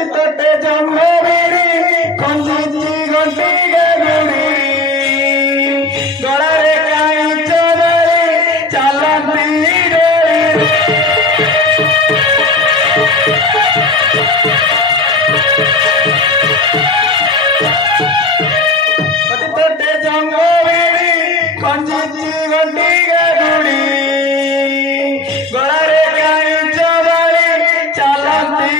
अति तोटे जंगली कंजी घंटी गरुड़ी गड़े कहीं चोरी चलती अति तोटे जंगली कंजी घंटी गरुड़ी गड़े कहीं चोरी चलती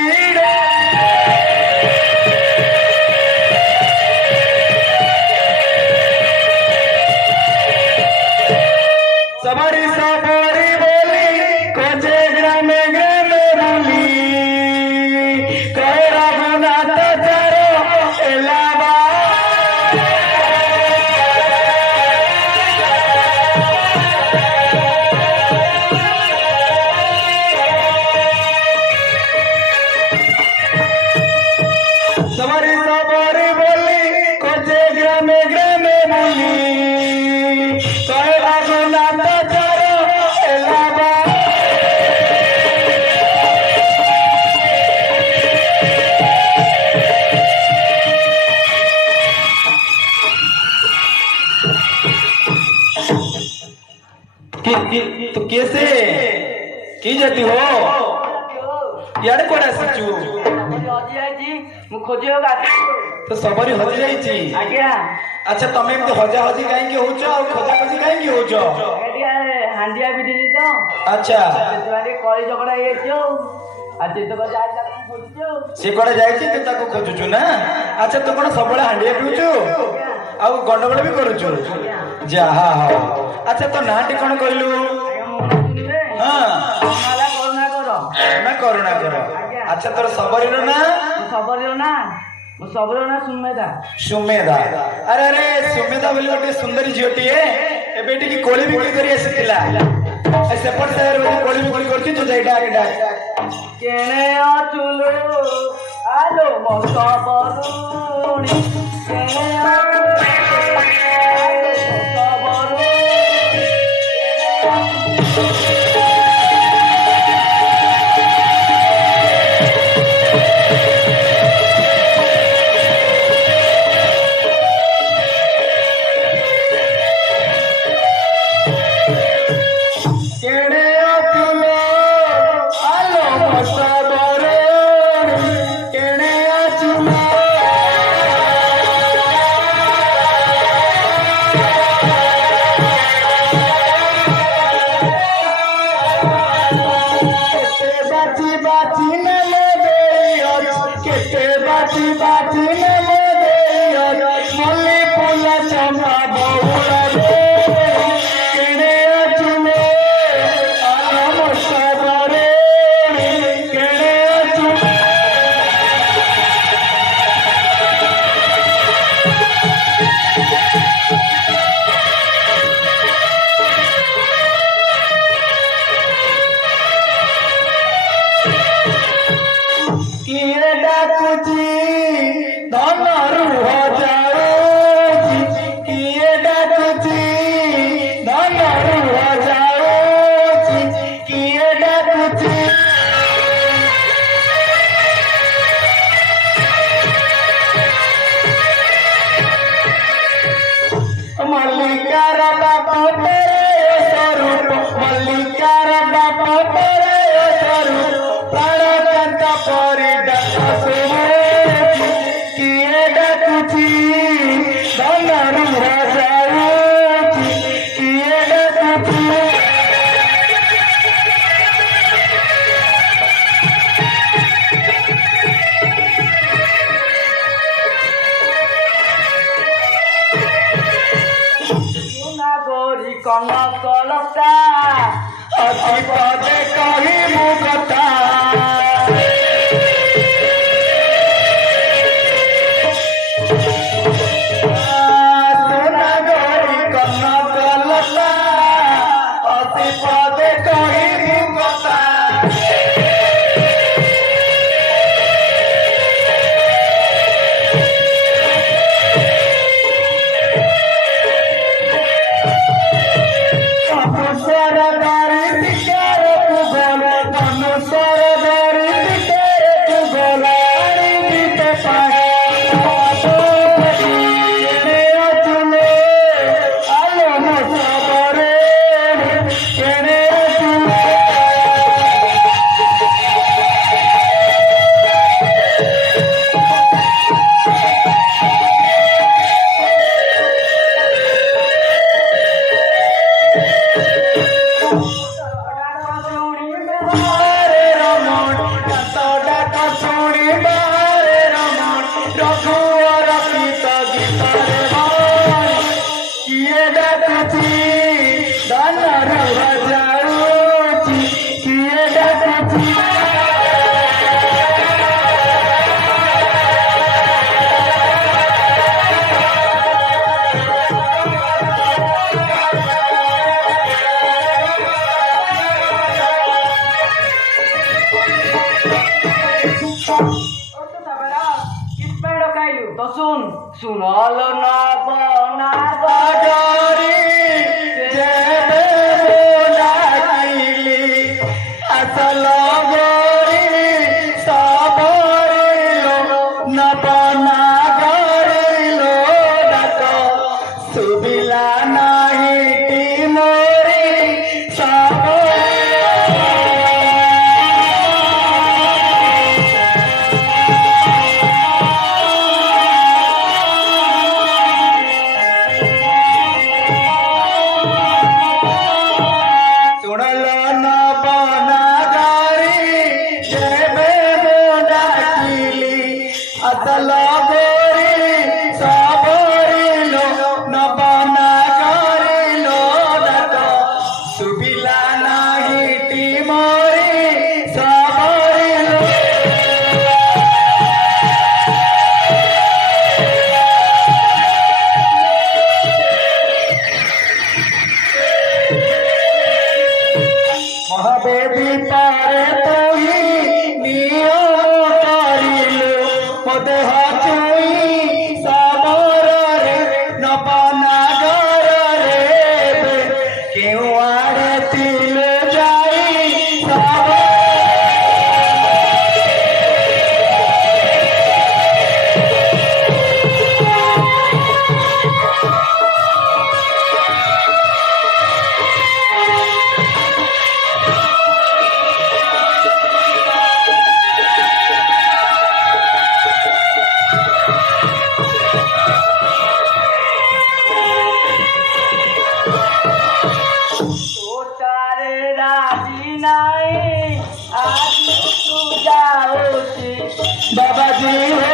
सबरी सबरी बोली खोजे ग्रामे ग्रामे बोली कहे रघुनाथ चारो एलावा सबरी सबरी बोली खोजे ग्रामे ग्रामे बोली कहे रघुनाथ चारो एलावा तो कैसे की जाती हो यार कोड़ा सिचू तो सबरी हजि जाइछि आज्ञा अच्छा तमे एमती हजा हजी काहे होउछ आ खजा खजी काहे होउछ हांडिया भी दीदी तो अच्छा तुम्हारे कली झगड़ा ये जो आज तो जाय तक खोजो से कोड़ा जाइछि ते ताको खोजुछु ना अच्छा तो कोन सबले हांडिया पिउछु आ गंडगोल भी करूछु जा हां हां अच्छा तो नाटी कोन कहलु हां माला करुणा करो ना करुणा करो अच्छा तोर सबरीर ना सबरो ना सुमेदा सुमेदा अरे अरे सुमेदा बोली गोटे सुंदरी झीटी है एबे टिकी कोली बिक्री करी आसीतिला सेपट शहर में कोली बिक्री करती तो जाइडा आगेडा केने अचुलो आलो मो सबरुणी केने कलता अति पदे कही मुकता सोना गोरी कलता अति पदे कही मुकता सरदारी शिकार बारे रमण रघुवर गीत गीतरे भाई किए डाकुची दानर बजाउची किए डाकुची तो सुन सुनल ना बना डरी जेबे डाकिली असल गोरी सबरिलो न बना गरिलो डाक सुबिला नाही टी मोरी असल गोरी सबरिलो न बना गरिलो डाक सुबिला नाही टी मोरी सबरिलो महादेवी पारे तोही नियम करिलो मते हाचुई साबर रे न बना घर रे केउ आड़े तिल जाई साबर राजी नहीं आज तू जाओ बाबा जी